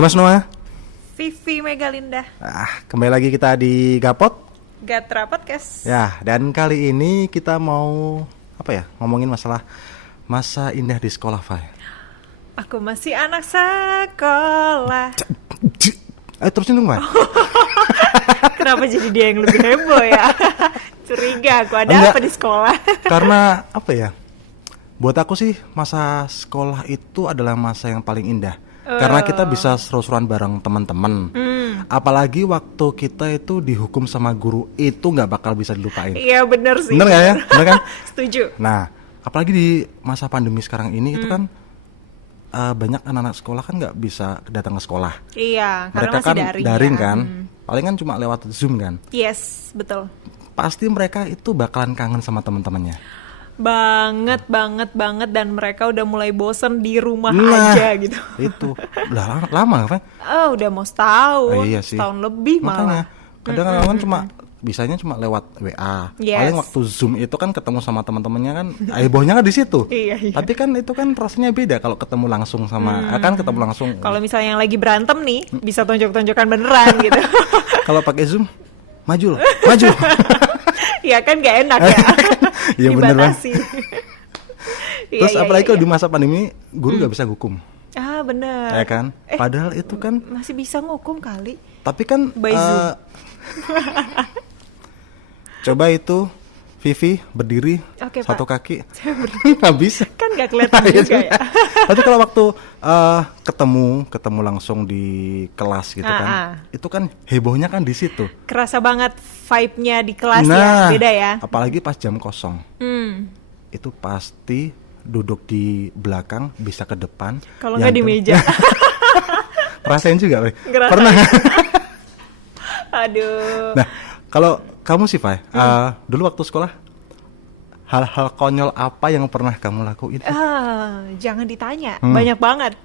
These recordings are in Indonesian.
Mas Noah. Vivi Megalinda. Kembali lagi kita di Gapot. Gatra Podcast. Ya, dan kali ini kita mau ngomongin masalah masa indah di sekolah, Fai. Aku masih anak sekolah. Terusin dong, Fai. Kenapa jadi dia yang lebih heboh ya? Curiga aku ada apa di sekolah. Karena buat aku sih masa sekolah itu adalah masa yang paling indah. Karena kita bisa seru-seruan bareng teman-teman. Apalagi waktu kita itu dihukum sama guru, itu nggak bakal bisa dilupain. Iya bener sih. Bener nggak ya? Bener kan? Setuju. Nah, apalagi di masa pandemi sekarang ini itu kan banyak anak-anak sekolah kan nggak bisa datang ke sekolah. Iya, Mereka karena masih kan daring ya. kan, paling kan cuma lewat Zoom kan. Yes, betul. Pasti mereka itu bakalan kangen sama teman-temannya. Banget dan mereka udah mulai bosen di rumah aja gitu. Itu udah lama kan? Udah mau setahun, Iya sih. setahun lebih malah. Kadang-kadang kan bisanya cuma lewat WA. Yes. Paling waktu Zoom itu kan ketemu sama teman-temannya kan, hebohnya kan di situ. Iya. Tapi kan itu kan rasanya beda kalau ketemu langsung sama, kan ketemu langsung. Kalau misalnya yang lagi berantem nih, bisa tonjok-tonjokan beneran gitu. Kalau pakai Zoom, maju. Ya kan gak enak ya. Iya bener Bang. Dibatasi. Terus apalagi kalau di masa pandemi guru gak bisa hukum. Bener. Ya kan? Padahal itu kan masih bisa ngukum kali. tapi kan By Zoom. Coba itu Vivi berdiri Oke, satu Pak. kaki. Nggak bisa. Kan gak kelihatan juga ya. Tapi kalau waktu ketemu langsung di kelas gitu kan, itu kan hebohnya kan di situ. Kerasa banget vibe-nya di kelas ya, beda ya. Apalagi pas jam kosong, itu pasti duduk di belakang, bisa ke depan. Kalau nggak di meja. Rasain juga, Ngerasain. pernah. Aduh. Nah, kalau kamu sih, Fai, dulu waktu sekolah, hal-hal konyol apa yang pernah kamu lakuin? Jangan ditanya, banyak banget.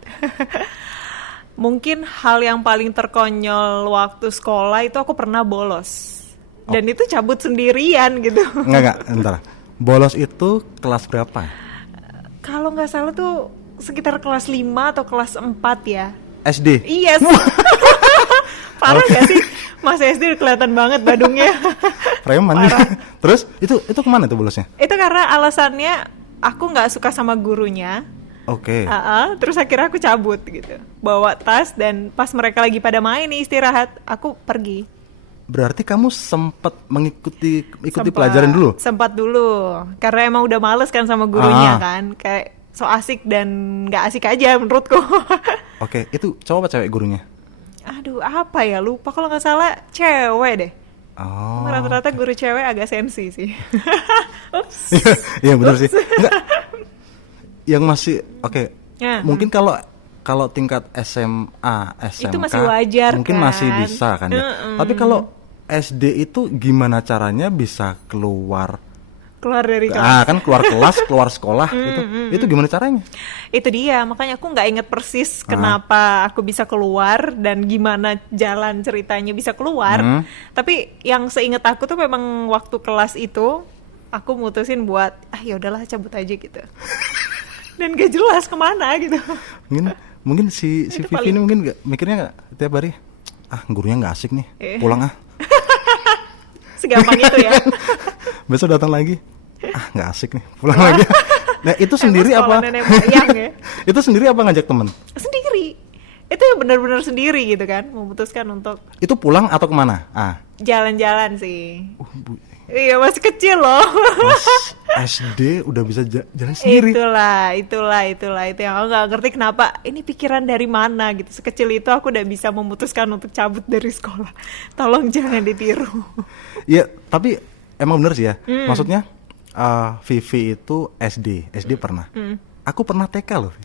Mungkin hal yang paling terkonyol waktu sekolah itu aku pernah bolos. Dan itu cabut sendirian gitu. Enggak, entar. Bolos itu kelas berapa? Kalau nggak salah tuh sekitar kelas 5 atau kelas 4 ya. SD? Yes. Parah gak sih? Mas SD udah kelihatan banget badungnya. Preman. Terus itu kemana tuh bolosnya? Itu karena alasannya aku nggak suka sama gurunya. Oke. Terus akhirnya aku cabut gitu. Bawa tas dan pas mereka lagi pada main nih istirahat, aku pergi. Berarti kamu sempat mengikuti pelajaran dulu? Sempat dulu. Karena emang udah males kan sama gurunya kan. Kayak so asik dan nggak asik aja menurutku. Oke, itu cowok apa cewek gurunya? Aduh, apa ya? Lupa, kalau nggak salah cewek deh. Oh. Rata-rata guru cewek agak sensi sih. Ups. Iya benar sih. Enggak. Yang masih mungkin kalau tingkat SMA, SMK itu masih wajar mungkin kan? masih bisa kan ya. Tapi kalau SD itu gimana caranya bisa keluar dari kelas? Kan keluar kelas, keluar sekolah itu gimana caranya? Itu dia, makanya aku nggak inget persis kenapa aku bisa keluar dan gimana jalan ceritanya bisa keluar. Tapi yang seinget aku tuh memang waktu kelas itu aku mutusin buat ya udahlah cabut aja gitu. Dan gak jelas kemana gitu. Mungkin si Vivi ini mungkin mikirnya nggak tiap hari, gurunya nggak asik nih, pulang Segampang itu ya. Besok datang lagi, nggak asik nih, pulang lagi. Nah itu sendiri apa? Ya? Itu sendiri apa ngajak temen? Sendiri. Itu benar-benar sendiri gitu kan, memutuskan untuk. Itu pulang atau kemana? Jalan-jalan sih. Iya, masih kecil loh. SD udah bisa jalan sendiri. Itulah itu yang aku nggak ngerti kenapa ini pikiran dari mana gitu. Sekecil itu aku udah bisa memutuskan untuk cabut dari sekolah. Tolong jangan ditiru. Iya, tapi emang bener sih ya. Maksudnya Vivi itu SD pernah. Aku pernah TK loh.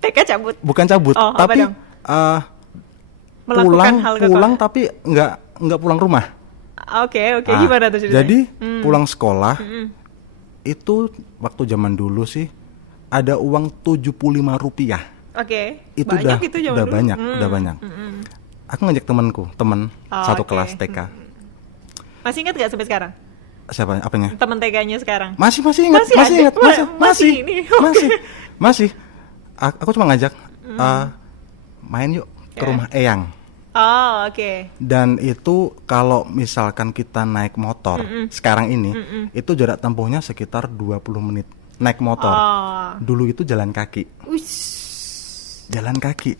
TK cabut? Bukan cabut, tapi pulang tapi nggak pulang rumah. Oke, gimana tuh ceritanya? Jadi pulang sekolah itu waktu zaman dulu sih ada uang Rp75. Oke. Itu banyak udah, itu zaman udah dulu. banyak. Aku ngajak temen satu kelas TK. Masih ingat gak sampai sekarang? Siapa? Apanya? Temen TK-nya sekarang. Masih ingat. Masih ini. Masih. Aku cuma ngajak main yuk ke rumah Eyang. Oh, oke. Dan itu kalau misalkan kita naik motor sekarang ini, itu jarak tempuhnya sekitar 20 menit naik motor. Oh. Dulu itu jalan kaki. Uish. Jalan kaki.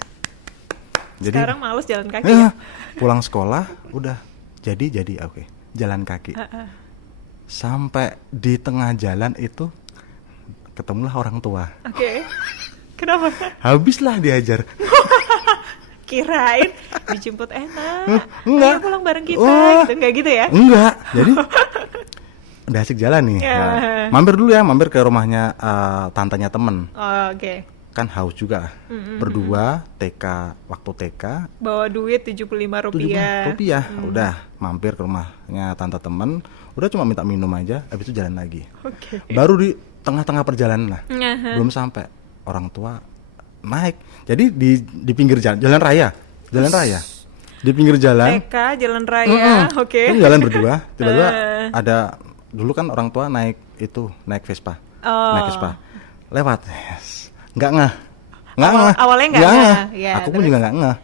Jadi Sekarang males jalan kaki ya? pulang sekolah udah jadi oke, jalan kaki. Sampai di tengah jalan itu ketemulah orang tua. Oke. Kenapa? Habislah diajar. Kirain dijemput enak. Enggak. Ayo pulang bareng kita Oh. gitu. Enggak gitu ya? Enggak. Jadi udah asik jalan nih. Ya. Nah, mampir dulu ya, mampir ke rumahnya tantanya temen. Oh, oke. Kan haus juga. Berdua waktu TK Bawa duit 75 rupiah. rupiah. Udah mampir ke rumahnya tante temen, udah cuma minta minum aja, habis itu jalan lagi. Oke. Baru di tengah-tengah perjalanan lah, Aha. belum sampai orang tua naik. Jadi di pinggir jalan raya, di pinggir jalan. TK jalan raya. Oke. Kan jalan berdua, tiba-tiba Eh. ada dulu kan orang tua naik Vespa, Oh. naik Vespa, lewat, yes. nggak ngeh. Awalnya nggak ngeh, ya, Aku pun terus? juga nggak ngeh.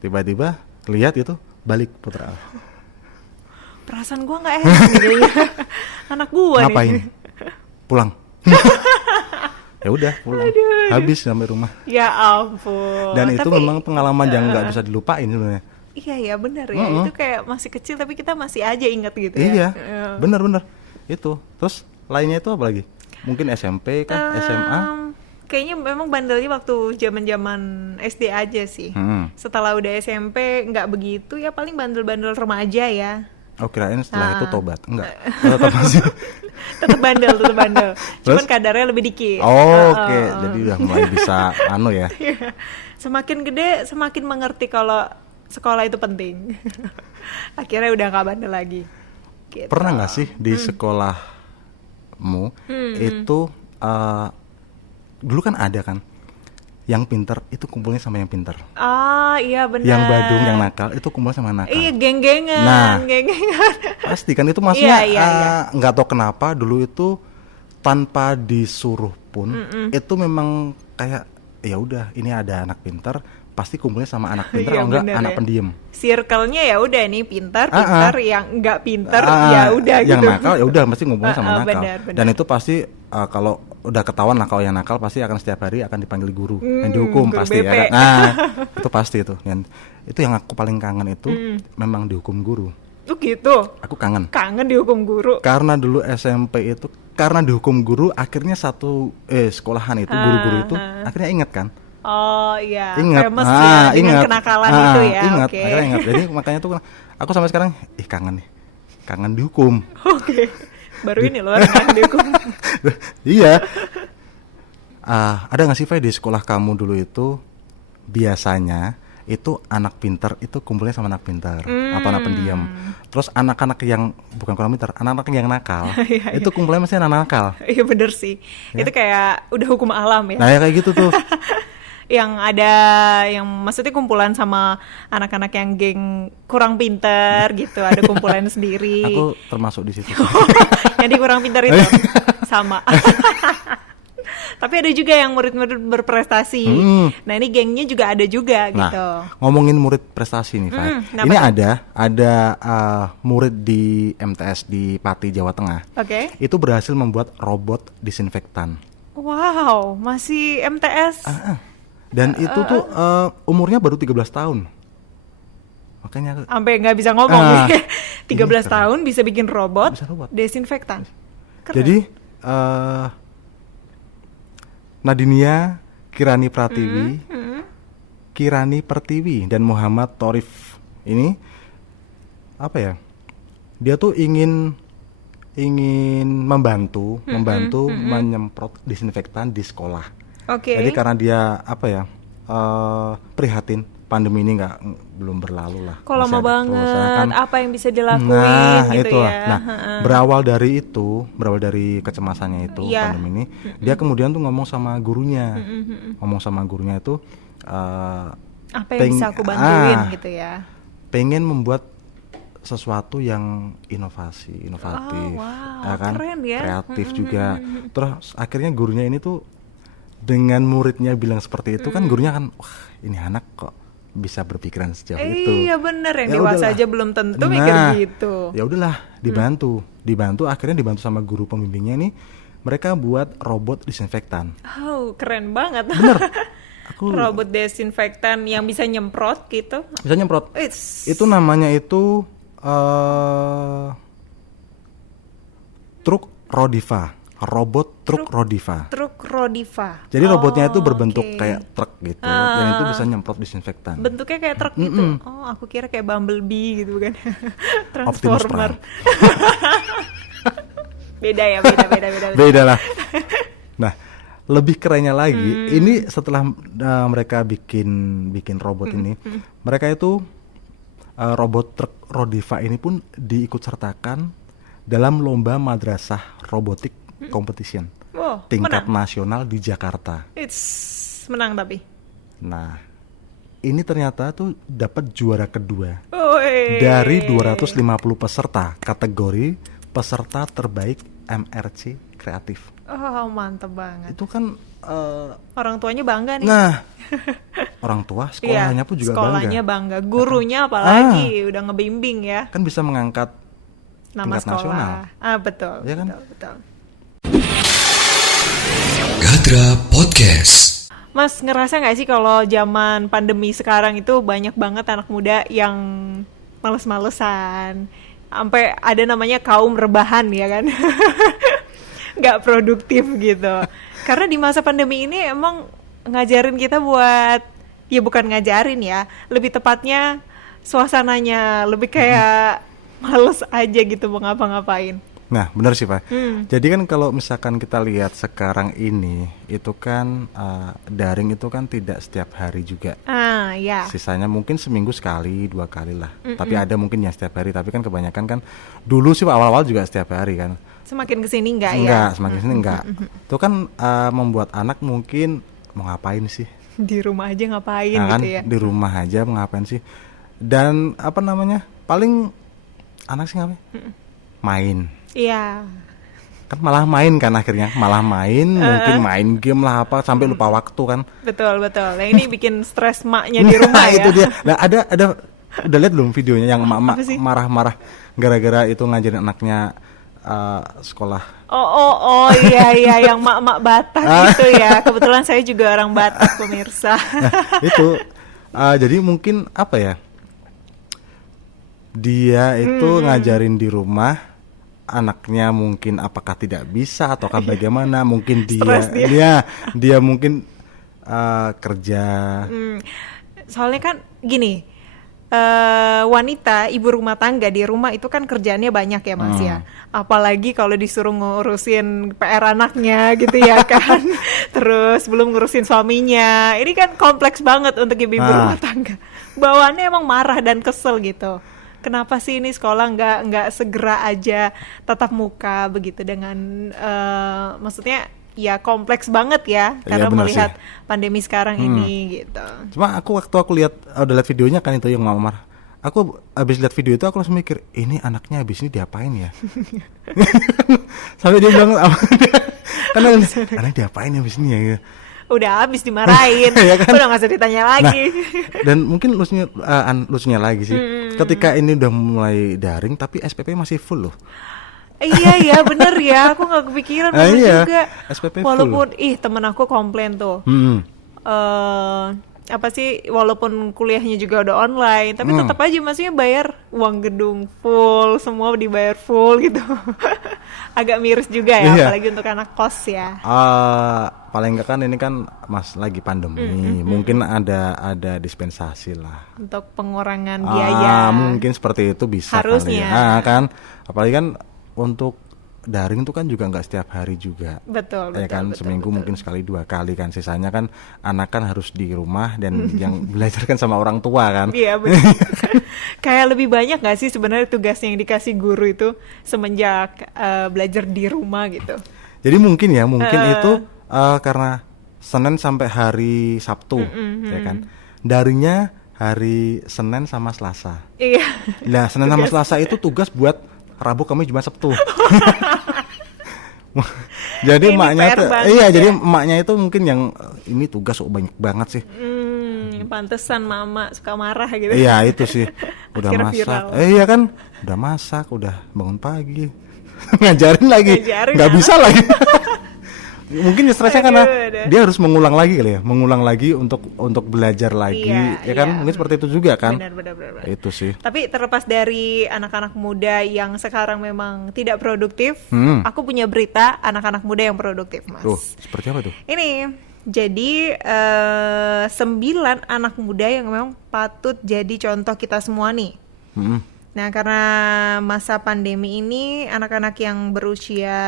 Tiba-tiba lihat itu balik putra. Perasaan gua nggak enak nih kayaknya. Anak gua Ngapain? nih. Pulang. Ya udah pulang. Aduh. Habis sampai rumah. Ya ampun. Dan itu Tapi- memang pengalaman yang nggak bisa dilupain sebenarnya. Iya ya benar ya. Itu kayak masih kecil tapi kita masih aja ingat gitu ya. Iya, benar-benar itu. Terus lainnya itu apa lagi? Mungkin SMP kah, SMA? Kayaknya memang bandelnya waktu zaman-zaman SD aja sih. Setelah udah SMP nggak begitu ya, paling bandel-bandel remaja ya. Oh kirain setelah itu tobat. Enggak. Tetap masih. Tetap bandel, tetap bandel. Cuman Terus? kadarnya lebih dikit. Oh, oke. Jadi udah mulai bisa ya. Iya. Semakin gede semakin mengerti kalau sekolah itu penting. Akhirnya udah nggak bandel lagi. Gitu. Pernah nggak sih di sekolahmu itu dulu kan ada kan yang pinter itu kumpulnya sama yang pinter, Ah iya benar. yang badung yang nakal itu kumpul sama yang nakal. Iya geng-gengan, Nah. geng-gengan. Pasti kan itu maksudnya Iya, iya. nggak tahu kenapa dulu itu tanpa disuruh pun itu memang kayak ya udah ini ada anak pinter pasti kumpulnya sama anak pinter Iya, atau enggak bener anak ya. pendiam. Circle-nya ya udah nih pintar, yang nggak pintar ya udah Yang gitu. nakal ya udah mesti ngumpulnya sama nakal. benar, benar. Dan itu pasti kalau udah ketahuan lah kalau yang nakal pasti akan setiap hari akan dipanggil guru dan dihukum guru pasti BP. ya kan. Nah, itu pasti itu. Dan itu yang aku paling kangen itu memang dihukum guru. Tuh gitu. Aku kangen. Kangen dihukum guru. Karena dulu SMP itu karena dihukum guru akhirnya sekolahan itu guru-guru itu akhirnya ingat kan. Oh iya, Ingat. famous ya dengan ingat. kenakalan itu ya. Ingat, Oke. akhirnya ingat. Jadi makanya tuh aku sampai sekarang kangen nih. Kangen dihukum. Oke. Baru ini loh orang dihukum. Iya. Ada nggak sih Fai di sekolah kamu dulu itu biasanya itu anak pintar itu kumpulnya sama anak pintar atau anak pendiam. Terus anak-anak yang bukan kurang pintar, anak-anak yang nakal itu kumpulnya mesti anak nakal. Iya bener sih. Itu kayak udah hukum alam ya. Nah ya kayak gitu tuh. Yang ada yang maksudnya kumpulan sama anak-anak yang geng kurang pinter gitu, ada kumpulan sendiri. Aku termasuk di situ. Yang di kurang pinter itu sama. Tapi ada juga yang murid-murid berprestasi. Nah ini gengnya juga ada juga Nah, gitu. ngomongin murid prestasi nih, Fai. kenapa Ini tuh? ada murid di MTS di Pati, Jawa Tengah. Oke. Itu berhasil membuat robot disinfektan. Wow, masih MTS. Dan itu tuh umurnya baru 13 tahun. Makanya Sampai nggak bisa ngomong Ah, nih. 13 ini keren. tahun bisa bikin robot, Bisa robot. desinfektan. Keren. jadi Nadinia Kirani Pratiwi, Kirani Pertiwi dan Muhammad Torif ini apa ya? Dia tuh ingin membantu menyemprot disinfektan di sekolah. Oke. Jadi karena dia prihatin pandemi ini belum berlalu lah. Kok lama Masih ada banget, kerusakan. apa yang bisa dilakuin Nah, gitu itu lah. ya. Nah, berawal dari kecemasannya itu Iya. pandemi ini, dia kemudian tuh ngomong sama gurunya. Itu Apa yang bisa aku bantuin gitu ya. pengen membuat sesuatu yang inovatif, wow, ya kan? keren ya. Kreatif juga. Terus akhirnya gurunya ini tuh dengan muridnya bilang seperti itu kan gurunya kan, wah ini anak kok bisa berpikiran sejauh itu. Iya bener, yang Ya dewasa udahlah. aja belum tentu mikir gitu. Ya udahlah, dibantu akhirnya dibantu sama guru pembimbingnya nih, mereka buat robot disinfektan. Oh, keren banget. Bener. Aku Robot desinfektan yang bisa nyemprot gitu. bisa nyemprot. It's Itu namanya itu truk Rodiva, robot truk Rodiva. truk Rodiva. Jadi robotnya itu Oh, berbentuk oke. kayak truk gitu, dan itu bisa nyemprot disinfektan. Bentuknya kayak truk gitu. Oh, aku kira kayak Bumblebee gitu kan. Optimus Transformer. Prime. Beda ya, beda. Beda lah. Nah, lebih kerennya lagi, ini setelah mereka bikin robot ini, mereka itu robot truk Rodiva ini pun diikut sertakan dalam lomba madrasah robotik competition Wow, tingkat menang. nasional di Jakarta. It's menang tapi. Nah, ini ternyata tuh dapat juara kedua Woi. dari 250 peserta kategori peserta terbaik MRC kreatif. Oh, mantep banget. Itu kan Orang tuanya bangga nih. nah, orang tua sekolahnya Iya, pun juga sekolahnya bangga. gurunya apalagi udah ngebimbing ya Kan bisa mengangkat nama tingkat sekolah. nasional. Betul, Iya kan? betul. Gadra Podcast. Mas ngerasa nggak sih kalau zaman pandemi sekarang itu banyak banget anak muda yang males-malesan, sampai ada namanya kaum rebahan ya kan, nggak produktif gitu. Karena di masa pandemi ini emang ngajarin kita buat, ya bukan ngajarin ya, lebih tepatnya suasananya lebih kayak males aja gitu mau ngapa-ngapain. Nah, benar sih Pak. Jadi kan kalau misalkan kita lihat sekarang ini, itu kan daring itu kan tidak setiap hari juga. Ya. Sisanya mungkin seminggu sekali, 2 kali lah. Tapi ada mungkin yang setiap hari. Tapi kan kebanyakan kan dulu sih Pak, awal-awal juga setiap hari kan. Semakin kesini enggak ya? Enggak, semakin sini enggak. Itu kan membuat anak mungkin mau ngapain sih? Di rumah aja ngapain Nah, kan gitu ya? di rumah aja mau ngapain sih? Dan apa namanya? Paling anak sih ngapain? Main. Iya. Kan malah main kan akhirnya, mungkin main game lah apa sampai lupa waktu kan. Betul. Nah, ini bikin stres maknya di rumah ya. Itu dia. Nah, ada udah lihat belum videonya yang emak-emak Apa sih? marah-marah gara-gara itu ngajarin anaknya sekolah. Oh, iya yang mak-mak Batak gitu ya. Kebetulan saya juga orang Batak pemirsa. Nah, itu jadi mungkin apa ya? Dia itu ngajarin di rumah, anaknya mungkin apakah tidak bisa ataukah bagaimana? Mungkin Stres dia mungkin kerja. Soalnya kan gini, wanita ibu rumah tangga di rumah itu kan kerjaannya banyak ya Mas ya. Apalagi kalau disuruh ngurusin PR anaknya gitu ya kan. Terus belum ngurusin suaminya. Ini kan kompleks banget untuk ibu rumah tangga. Bawaannya emang marah dan kesel gitu. Kenapa sih ini sekolah nggak segera aja tatap muka begitu dengan maksudnya ya kompleks banget ya karena benar melihat sih. pandemi sekarang ini gitu. Cuma waktu aku lihat udah lihat videonya kan itu yang mama marah. Aku habis lihat video itu aku langsung mikir, ini anaknya habis ini diapain ya? Sampai dia bilang karena anaknya diapain habis ini ya? Udah habis dimarahin, Ya kan? udah nggak usah ditanya lagi. Dan mungkin lucunya lagi sih, ketika ini udah mulai daring tapi SPP masih full loh. Iya bener ya, aku nggak kepikiran bener Iya, juga. SPP full. Walaupun temen aku komplain tuh, apa sih, walaupun kuliahnya juga udah online, tapi tetap aja maksudnya bayar uang gedung full, semua dibayar full gitu. Agak miris juga ya, Iya. apalagi untuk anak kos ya. Paling enggak kan ini kan Mas lagi pandemi, mungkin ada dispensasi lah. Untuk pengurangan biaya. Mungkin seperti itu bisa Harusnya. kali ya. Kan apalagi kan untuk daring itu kan juga nggak setiap hari juga. Betul. Ya kan seminggu mungkin sekali 2 kali kan, sisanya kan anak kan harus di rumah dan yang belajar kan sama orang tua kan. Iya benar. Kayak lebih banyak nggak sih sebenarnya tugas yang dikasih guru itu semenjak belajar di rumah gitu. Jadi mungkin itu karena Senin sampai hari Sabtu ya kan. Daringnya hari Senin sama Selasa. Iya. Nah, Senin sama Selasa itu tugas buat Rabu, Kamis, Jumat, Sabtu. Jadi Ini emaknya PR tuh banget jadi ya. emaknya itu mungkin yang ini tugas banyak banget sih. Pantesan mama suka marah gitu. Iya itu sih, udah Akhirnya masak. viral. Iya kan, udah masak, udah bangun pagi, ngajarin lagi, Ngajarin, nggak ah. bisa lagi. Mungkin stresnya karena Aduh. dia harus mengulang lagi kali ya, mengulang lagi untuk belajar lagi, Iya, ya kan? iya. Mungkin seperti itu juga kan? Benar. Itu sih. Tapi terlepas dari anak-anak muda yang sekarang memang tidak produktif, aku punya berita anak-anak muda yang produktif, Mas. Tuh, seperti apa tuh? Ini jadi 9 anak muda yang memang patut jadi contoh kita semua nih. Mm-mm. Nah, karena masa pandemi ini anak-anak yang berusia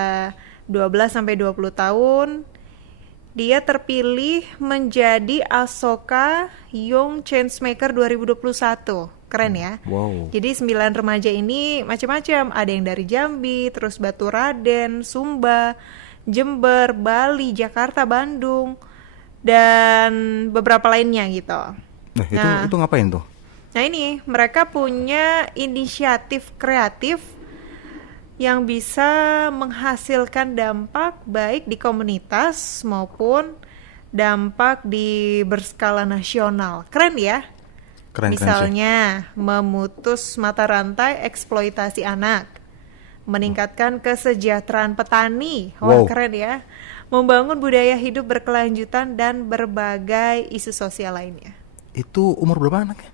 12 sampai 20 tahun dia terpilih menjadi Asoka Young Changemaker 2021. Keren ya. Wow. Jadi 9 remaja ini macam-macam, ada yang dari Jambi, terus Baturaden, Sumba, Jember, Bali, Jakarta, Bandung, dan beberapa lainnya gitu. Nah, itu ngapain tuh? Nah ini, mereka punya inisiatif kreatif yang bisa menghasilkan dampak baik di komunitas maupun dampak di berskala nasional. Keren ya? Keren sih. Misalnya, memutus mata rantai eksploitasi anak, meningkatkan kesejahteraan petani. Wah, Wow. keren ya. Membangun budaya hidup berkelanjutan dan berbagai isu sosial lainnya. Itu umur berapa anaknya?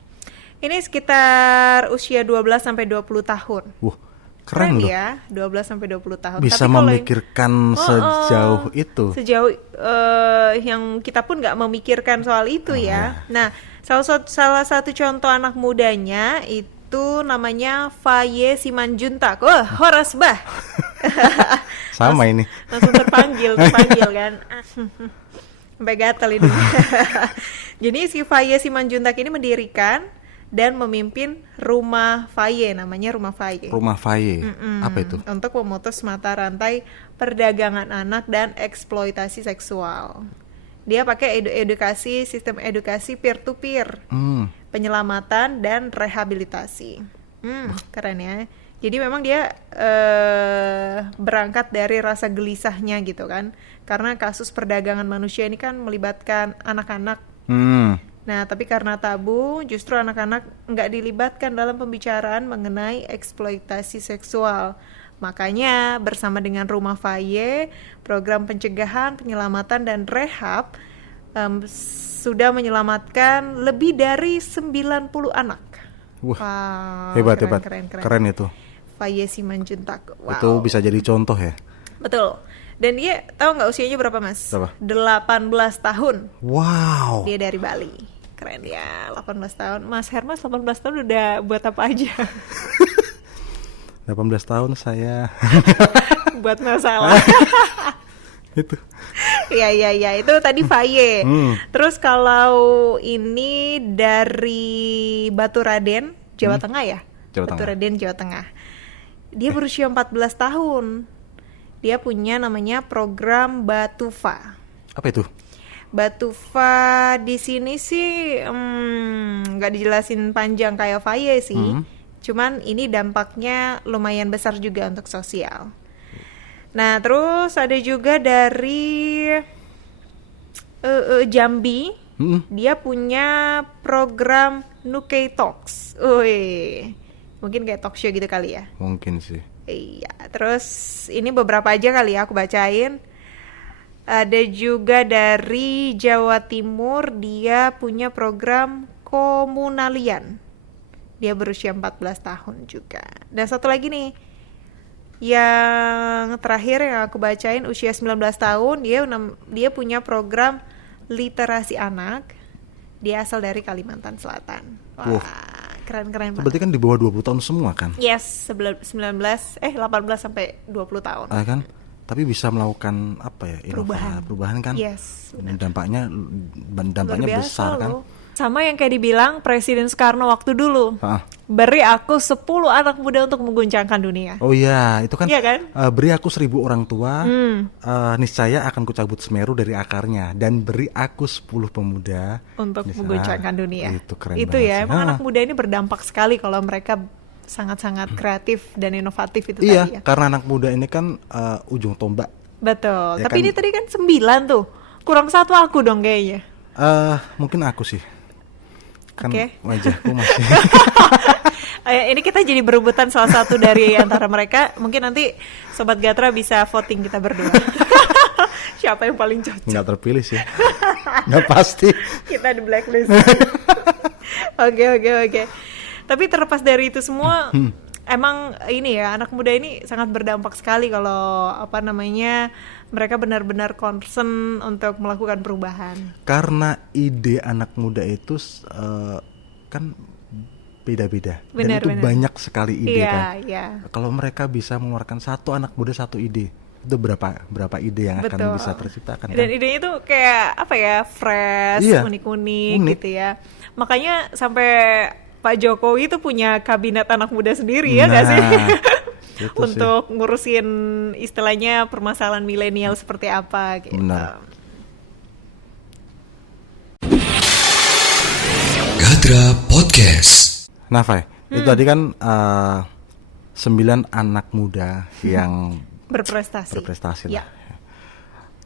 Ini sekitar usia 12 sampai 20 tahun. Wah, keren loh. Ya, 12 sampai 20 tahun. Bisa Tapi kalau memikirkan sejauh itu. sejauh yang kita pun nggak memikirkan soal itu ya. Nah, salah satu contoh anak mudanya itu namanya Faye Simanjuntak. Wah, Horas bah. Sama ini. Langsung terpanggil kan. Sampai gatel ini. Jadi si Faye Simanjuntak ini mendirikan dan memimpin Rumah Faye, namanya Rumah Faye. Rumah Faye. Apa itu? Untuk memutus mata rantai perdagangan anak dan eksploitasi seksual. Dia pakai sistem edukasi peer to peer, penyelamatan dan rehabilitasi. Keren ya. Jadi memang dia berangkat dari rasa gelisahnya gitu kan, karena kasus perdagangan manusia ini kan melibatkan anak-anak. Nah, tapi karena tabu, justru anak-anak nggak dilibatkan dalam pembicaraan mengenai eksploitasi seksual. Makanya bersama dengan Rumah Faye, program pencegahan, penyelamatan, dan rehab sudah menyelamatkan lebih dari 90 anak. Wah, Wow, hebat. keren itu. Faye Simanjuntak. Wow. Itu bisa jadi contoh ya. Betul. Dan dia tahu nggak usianya berapa, Mas? Berapa? 18 tahun. Wow. Dia dari Bali. Keren ya, 18 tahun. Mas Hermas 18 tahun udah buat apa aja? 18 tahun saya Buat masalah. itu. Iya, itu tadi Faye. Terus kalau ini dari Baturaden, Jawa Tengah ya? Jawa Tengah. Baturaden, Jawa Tengah. Dia berusia 14 tahun. Dia punya namanya program Batufa. Apa itu? Batufa di sini sih nggak dijelasin panjang kayak Faye sih. Cuman ini dampaknya lumayan besar juga untuk sosial. Nah, terus ada juga dari Jambi. Dia punya program Nuke Talks. Mungkin kayak talk show gitu kali ya. Mungkin sih. Iya, terus ini beberapa aja kali ya aku bacain. Ada juga dari Jawa Timur, dia punya program Komunalian. Dia berusia 14 tahun juga. Dan satu lagi nih, yang terakhir yang aku bacain usia 19 tahun, dia punya program literasi anak. Dia asal dari Kalimantan Selatan. Wah, keren-keren banget. Berarti kan di bawah 20 tahun semua kan? Yes, 18 sampai 20 tahun. Kan? Tapi bisa melakukan apa ya? Perubahan kan? Yes, Dan dampaknya luar biasa besar kan? loh. Sama yang kayak dibilang Presiden Soekarno waktu dulu. Ah. Beri aku 10 anak muda untuk mengguncangkan dunia. Oh iya, itu kan, Iya kan? beri aku 1000 orang tua, niscaya akan kucabut Semeru dari akarnya, dan beri aku 10 pemuda Untuk niscaya- mengguncangkan dunia. Itu keren Itu banget ya, sih. emang anak muda ini berdampak sekali kalau mereka sangat-sangat kreatif dan inovatif itu Iya, tadi ya. karena anak muda ini kan ujung tombak. Betul. Ya Tapi kan? ini tadi kan 9 tuh. Kurang 1 aku dong kayaknya. Mungkin aku sih. Kan Oke. wajahku masih Ini kita jadi berebutan salah satu dari antara mereka. Mungkin nanti Sobat Gatra bisa voting kita berdua. Siapa yang paling cocok? nggak terpilih sih. Nggak pasti. Kita di blacklist. Oke. Tapi terlepas dari itu semua, emang ini ya, anak muda ini sangat berdampak sekali kalau apa namanya, mereka benar-benar concern untuk melakukan perubahan. Karena ide anak muda itu kan beda-beda. Dan itu Benar. banyak sekali ide Iya, kan. iya. Kalau mereka bisa mengeluarkan satu anak muda satu ide, itu berapa ide yang Betul. akan bisa terciptakan kan? Dan idenya tuh kayak apa ya, fresh, Iya, unik-unik unik. gitu ya. Makanya sampai Pak Jokowi tuh punya kabinet anak muda sendiri ya nggak sih? itu Untuk ngurusin istilahnya permasalahan milenial seperti apa gitu. Benar. Gatra Podcast. Nah, Fai, itu tadi kan 9 anak muda yang Berprestasi. lah. Ya.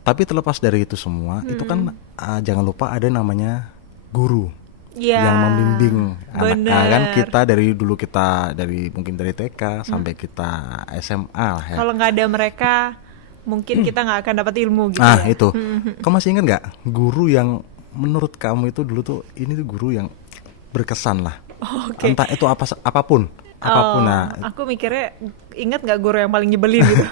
Tapi terlepas dari itu semua, itu kan jangan lupa ada namanya guru Ya, yang membimbing anak. bener. Kan kita dari dulu mungkin dari TK sampai kita SMA lah ya. Kalau nggak ada mereka, mungkin kita nggak akan dapat ilmu gitu. Ah, ya. itu. Kamu masih ingat nggak guru yang menurut kamu itu dulu tuh ini tuh guru yang berkesan lah. Oke. Entah itu apapun. Nah, Aku mikirnya ingat nggak guru yang paling nyebelin gitu.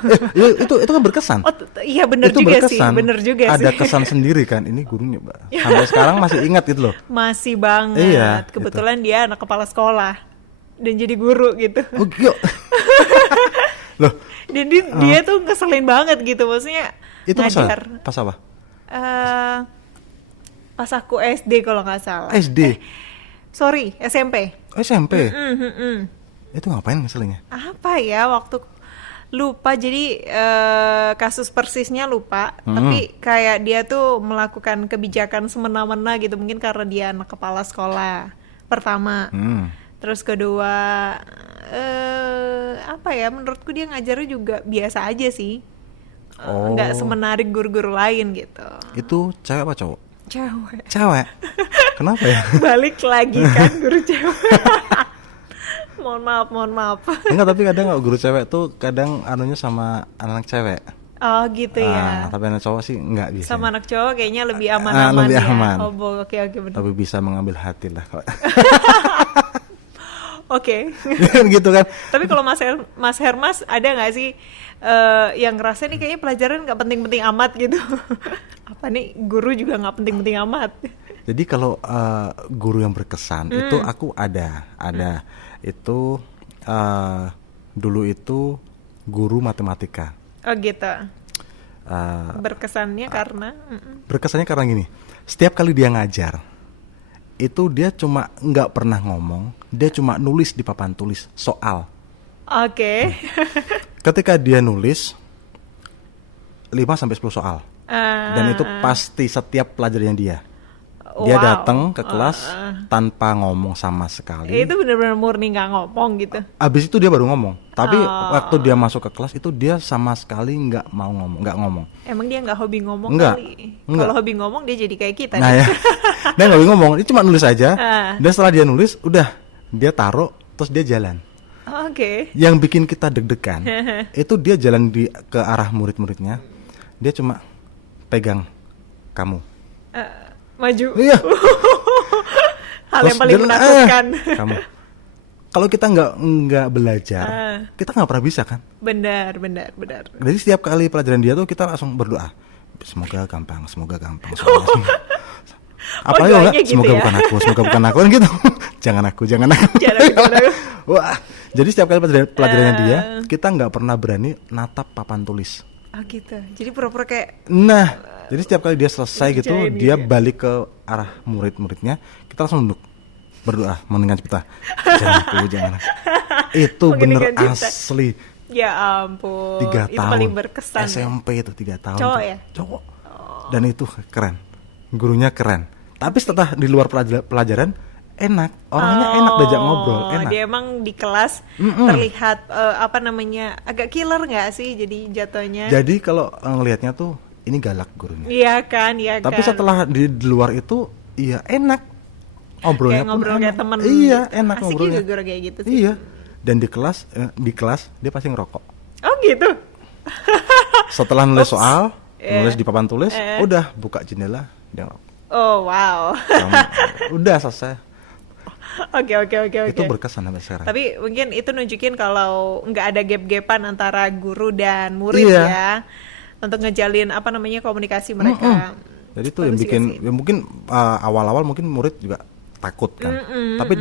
itu kan berkesan. Oh, iya bener Itu juga berkesan. sih, bener juga Ada sih. kesan sendiri kan. Ini gurunya sampai sekarang masih ingat gitu loh. Masih banget. Iya, Kebetulan dia anak kepala sekolah dan jadi guru gitu. Oh, yuk. Loh, Dan dia tuh ngeselin banget gitu, maksudnya itu ngajar. pas apa? Pas aku SD kalau nggak salah. SD. Sorry, SMP. SMP. Itu ngapain ngeselinnya? Apa ya waktu lupa, jadi kasus persisnya lupa, tapi kayak dia tuh melakukan kebijakan semena-mena gitu, mungkin karena dia anak kepala sekolah pertama. Terus kedua apa ya, menurutku dia ngajarnya juga biasa aja sih. Nggak semenarik guru-guru lain gitu. Itu cewek apa cowok? Cewek. Cewek. Kenapa ya? Balik lagi kan guru cewek. Mohon maaf. Enggak, tapi kadang guru cewek tuh kadang anunya sama anak cewek. Oh gitu ya. Tapi anak cowok sih enggak bisa. Sama anak cowok kayaknya lebih aman-aman lebih ya. aman. Oh, oke benar. Tapi bisa mengambil hati lah. Oke. Gitu kan. Tapi kalau Mas Hermas ada nggak sih yang ngerasa nih kayaknya pelajaran nggak penting-penting amat gitu? Apa nih, guru juga nggak penting-penting amat? Jadi kalau guru yang berkesan itu aku ada itu dulu itu guru matematika. Oh gitu. Berkesannya Berkesannya karena gini, setiap kali dia ngajar itu dia cuma nggak pernah ngomong, dia cuma nulis di papan tulis soal. Oke. Ketika dia nulis 5-10 soal. Dan itu pasti setiap pelajarannya dia. Dia Wow. datang ke kelas tanpa ngomong sama sekali. Itu benar-benar murni nggak ngomong gitu. Abis itu dia baru ngomong. Tapi waktu dia masuk ke kelas itu dia sama sekali nggak mau ngomong, nggak ngomong. Emang dia nggak hobi ngomong Enggak. kali? Enggak. Kalau hobi ngomong dia jadi kayak kita. Nah nih. ya, dia nggak boleh ngomong, dia cuma nulis aja. Ah. Dan setelah dia nulis, udah dia taruh, terus dia jalan. Oke. Yang bikin kita deg-degan itu dia jalan ke arah murid-muridnya, dia cuma pegang kamu. Maju. Iya. Hal Terus yang paling dia, menakutkan. kamu. Kalau kita nggak belajar, kita nggak pernah bisa kan. Benar. Jadi setiap kali pelajaran dia tuh kita langsung berdoa, semoga gampang. Apalagi doanya enggak, gitu semoga ya? bukan aku kan gitu. jangan aku. Jangan aku. Wah, jadi setiap kali pelajarannya dia, kita nggak pernah berani natap papan tulis. Oh gitu. Jadi pura-pura kayak Nah, jadi setiap kali dia selesai gitu, Ngerjain dia gitu ya? balik ke arah murid-muridnya, kita langsung duduk berdoa mendengar kita. Jangan aku. Itu bener Mengeningkan cinta. asli. ya ampun. 3 Itu tahun paling berkesan. Ya? SMP itu 3 tahun. Cowok tuh. ya? Cowok. Dan itu keren. Gurunya keren. Tapi setelah di luar pelajaran enak, orangnya enak diajak ngobrol, enak. Dia emang di kelas terlihat agak killer nggak sih jadi jatuhnya? Jadi kalau ngelihatnya tuh ini galak gurunya. Iya kan. Tapi setelah di luar itu iya enak. Ngobrolnya kayak ngobrol pun kayak enak. temen. Iya, enak Asik ngobrolnya. juga guru kayak gitu sih. Iya. Dan di kelas dia pasti ngerokok. Oh gitu. Setelah nulis Oops. soal, Iya. nulis di papan tulis, udah buka jendela, dia ngerokok. Oh wow. Udah selesai. Oke. Itu berkesan sampai sekarang. Tapi mungkin itu nunjukin kalau nggak ada gap-gapan antara guru dan murid Iya. ya, untuk ngejalin apa namanya komunikasi mereka. Jadi itu yang Bagus juga bikin sih. ya mungkin awal-awal mungkin murid juga takut kan. Tapi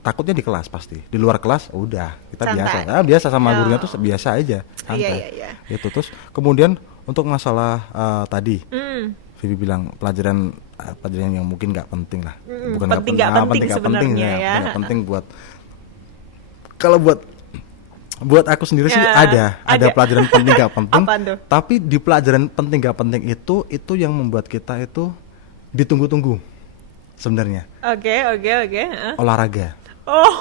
takutnya di kelas pasti. Di luar kelas udah kita Santai. biasa sama Oh. gurunya tuh biasa aja. Santai. Iya. Itu terus kemudian untuk masalah tadi Vivi bilang pelajaran yang mungkin nggak penting lah. Bukan penting nggak penting nggak sebenarnya ya. nggak penting buat kalau buat aku sendiri sih Ya, ada pelajaran penting nggak penting. Apaan tuh? Tapi di pelajaran penting nggak penting itu yang membuat kita itu ditunggu-tunggu sebenarnya. Oke. Olahraga. Oh.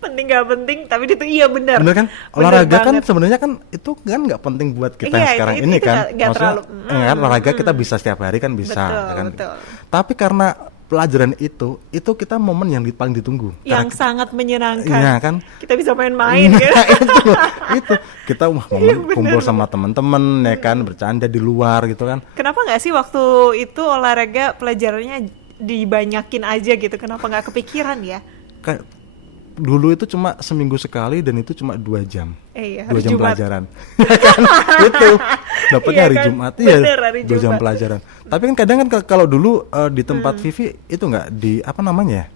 Penting nggak penting, tapi itu iya benar. Bener kan? Bener Olahraga kan banget. sebenarnya kan itu kan nggak penting buat kita Iya, yang sekarang itu ini kan. nggak terlalu. Kan olahraga kita bisa setiap hari kan bisa. Betul, ya kan? betul. Tapi karena pelajaran itu kita momen yang paling ditunggu. Yang sangat menyenangkan. Iya kan? Kita bisa main-main Nah, kan. itu kita kumpul sama teman-teman ya kan, bercanda di luar gitu kan. Kenapa nggak sih waktu itu olahraga pelajarannya dibanyakin aja gitu? Kenapa nggak kepikiran ya? Kayak dulu itu cuma seminggu sekali dan itu cuma 2 jam. Iya, 2 hari jam Jumat. pelajaran. Kan itu dapatnya Iya hari kan? Jumat iya. Bener, hari 2 jam Jumat. pelajaran. Tapi kan kadang kan kalau dulu di tempat Vivi itu enggak di apa namanya ya?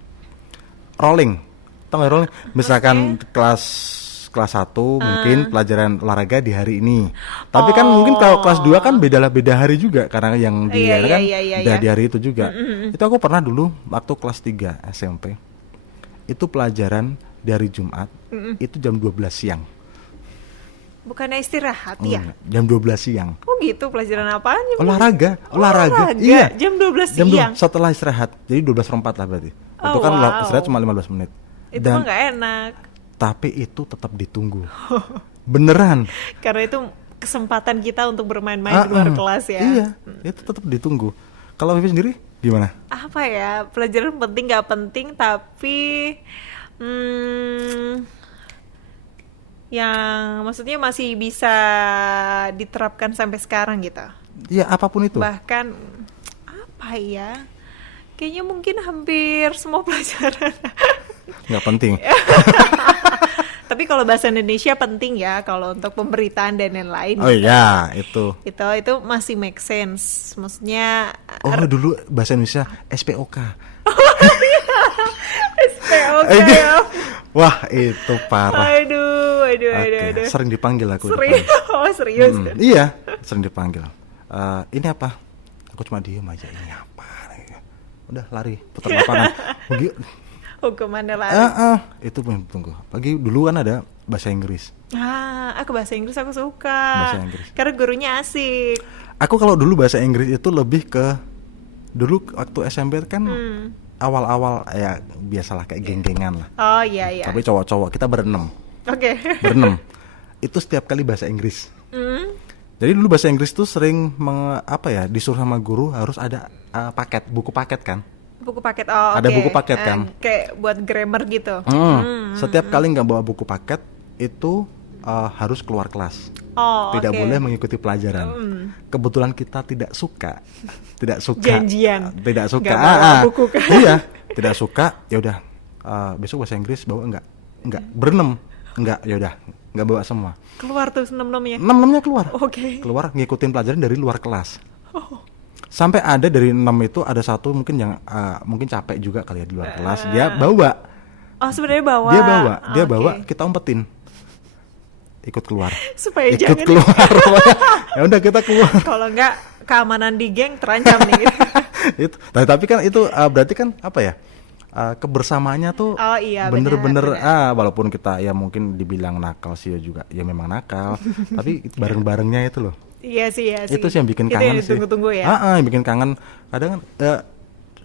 Rolling. Tahu nggak rolling? Misalkan kelas 1 mungkin pelajaran olahraga di hari ini. Tapi kan mungkin kalau kelas 2 kan beda hari juga karena yang dia Iya, kan iya. udah di hari itu juga. Itu aku pernah dulu waktu kelas 3 SMP. Itu pelajaran dari Jumat itu jam 12 siang. Bukannya istirahat ya? Jam 12 siang. Oh gitu, pelajaran apaan ya? Olahraga. Iya. Jam 12 Jam siang. setelah istirahat. Jadi 12:04 lah berarti. Oh, Itu kan wow. istirahat cuma 15 menit. Itu mah nggak enak. Tapi itu tetap ditunggu. Beneran. Karena itu kesempatan kita untuk bermain-main di luar kelas ya. Iya, itu tetap ditunggu. Kalau Vivi sendiri gimana? Apa ya, pelajaran penting nggak penting tapi yang maksudnya masih bisa diterapkan sampai sekarang gitu. Ya apapun itu. Bahkan apa ya, kayaknya mungkin hampir semua pelajaran. Nggak penting. Tapi kalau bahasa Indonesia penting ya, kalau untuk pemberitaan dan lain-lain. Oh iya, itu. Itu masih make sense. Maksudnya Oh dulu bahasa Indonesia SPOK. SPOK Gitu. ya. Wah itu parah. Aduh. Oke, sering dipanggil aku. Serius? Oh serius? Iya, sering dipanggil. Ini apa? Aku cuma diem aja. Ini apa? Udah lari, putar lapangan. Hukuman lari. Itu pun tunggu. Pagi dulu kan ada bahasa Inggris. Aku bahasa Inggris aku suka. Bahasa Inggris. Karena gurunya asik. Aku kalau dulu bahasa Inggris itu lebih ke dulu waktu SMP kan awal-awal ya biasalah kayak geng-gengan lah. Oh iya. Tapi cowok-cowok kita berenam. Oke. Berenam. Itu setiap kali bahasa Inggris. Jadi dulu bahasa Inggris tuh sering disuruh sama guru harus ada buku paket kan. Buku paket. Oh Ada oke. buku paket kan? Kayak buat grammar gitu. Setiap kali nggak bawa buku paket itu harus keluar kelas. Oh Tidak oke. boleh mengikuti pelajaran. Kebetulan kita tidak suka. Janjian. Tidak suka. Nggak bawa buku kan? Iya, tidak suka. Ya udah. Besok bahasa Inggris bawa enggak? Berenam. Enggak, ya udah. Enggak bawa semua. Keluar tuh 6-6-nya. 6-6-nya keluar. Oke. Keluar ngikutin pelajaran dari luar kelas. Sampai ada dari 6 itu ada satu mungkin yang mungkin capek juga kali ya di luar kelas. Dia bawa. Oh sebenarnya bawa. Dia Oke. bawa, kita umpetin. Ikut keluar. Supaya Ikut jangan keluar. Ya udah kita keluar. kalau enggak keamanan di geng terancam nih. Itu. Tapi kan itu berarti kan apa ya? Kebersamaannya tuh Oh iya, bener-bener benar. walaupun kita ya mungkin dibilang nakal sih ya juga ya memang nakal tapi bareng-barengnya itu loh Iya sih. itu sih yang bikin Itu kangen yang sih ditunggu-tunggu ya. yang bikin kangen kadang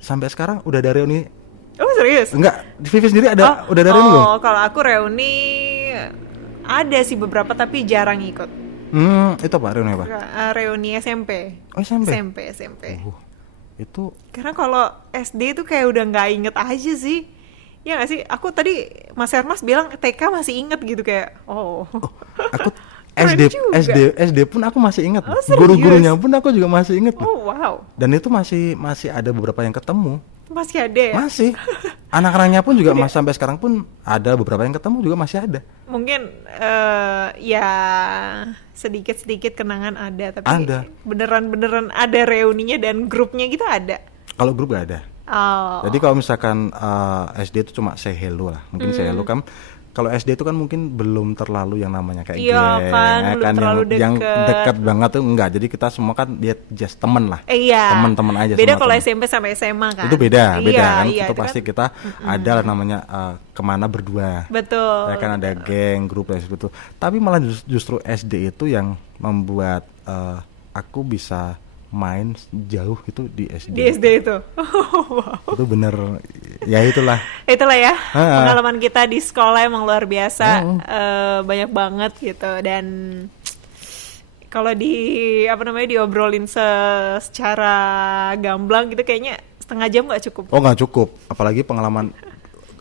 sampai sekarang udah ada reuni Oh serius? enggak Vivi sendiri udah ada reuni belum? Kalau aku reuni ada sih beberapa tapi jarang ikut. Itu apa reuni apa? Reuni SMP. Oh SMP? SMP. Itu Karena kalau SD itu kayak udah nggak inget aja sih. Ya nggak sih? Aku tadi Mas Hermas bilang TK masih inget gitu kayak, aku Keren SD juga. SD pun aku masih ingat. Oh, serius? Guru-gurunya pun aku juga masih ingat. Oh wow, Dan itu masih ada beberapa yang ketemu. masih ada ya? Masih. Anak-anaknya pun juga masih sampai sekarang pun ada beberapa yang ketemu juga masih ada. Mungkin ya sedikit-sedikit kenangan ada, tapi Ada. beneran ada reuninya dan grupnya gitu ada. Kalau grup gak ada. Oh, Jadi kalau misalkan SD itu cuma say hello lah, mungkin say hello kan. Kalau SD itu kan mungkin belum terlalu yang namanya kayak Iya geng, kan, ya belum kan terlalu yang deket. dekat banget tuh enggak. Jadi kita semua kan dia just temen lah, iya. teman-teman aja. Beda semua kalau temen. SMP sampai SMA kan. Itu beda Iya, kan. iya, Itu pasti kita ada lah namanya kemana berdua. betul. Ya kan ada geng, grup dan seperti itu. Tapi malah justru SD itu yang membuat aku bisa main jauh itu di SD. Di SD itu. Wow. Itu bener, ya itulah. Itulah ya Ha-ha. pengalaman kita di sekolah emang luar biasa, banyak banget gitu. Dan kalau diobrolin secara gamblang gitu kayaknya setengah jam nggak cukup. Oh nggak cukup, apalagi pengalaman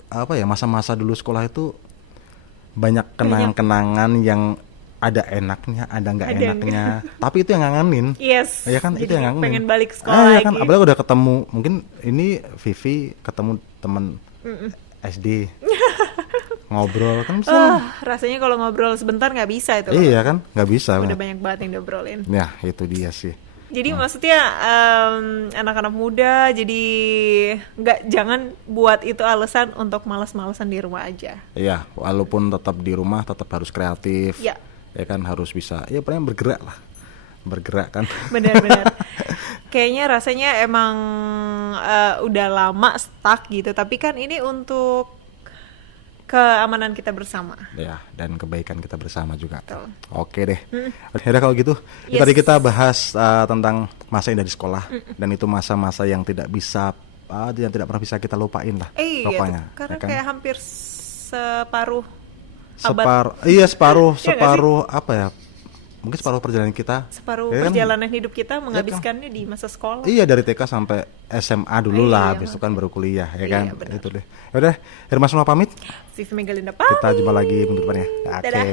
apa ya, masa-masa dulu sekolah itu banyak kenangan-kenangan yang ada enaknya, ada nggak Ada enaknya. Tapi itu yang ngangenin. Yes. Ya kan, itu Jadi yang ngangenin. pengen balik sekolah Ya kan, lagi. apalagi udah ketemu, mungkin ini Vivi ketemu temen SD, ngobrol kan bisa. Rasanya kalau ngobrol sebentar nggak bisa itu. Iya kan, nggak bisa. Udah bener. banyak banget yang diobrolin. Ya itu dia sih. Jadi maksudnya anak-anak muda jadi jangan buat itu alasan untuk malas-malasan di rumah aja. Iya, walaupun tetap di rumah tetap harus kreatif. Ya. Ya kan harus bisa, ya paling bergerak lah. Bergerak kan. Benar-benar. Kayaknya rasanya emang udah lama stuck gitu. Tapi kan ini untuk keamanan kita bersama. Ya, dan kebaikan kita bersama juga. Betul. Oke deh. Yaudah kalau gitu, Yes. tadi kita bahas tentang masa indah di sekolah dan itu masa-masa yang tidak bisa yang tidak pernah bisa kita lupain lah. Iya, Pokoknya. tuh. Karena ya kan? kayak hampir separuh Separuh Iya nggak sih? apa ya? Mungkin separuh perjalanan kita. separuh Ya kan? perjalanan hidup kita menghabiskannya di masa sekolah. Iya, dari TK sampai SMA dulu lah, Iya. besok kan baru kuliah ya Iya, kan. benar. Itu deh. Yaudah, Hermas semua pamit. Vivi Megalinda pamit. Kita jumpa lagi minggu depannya. Oke. Dadah.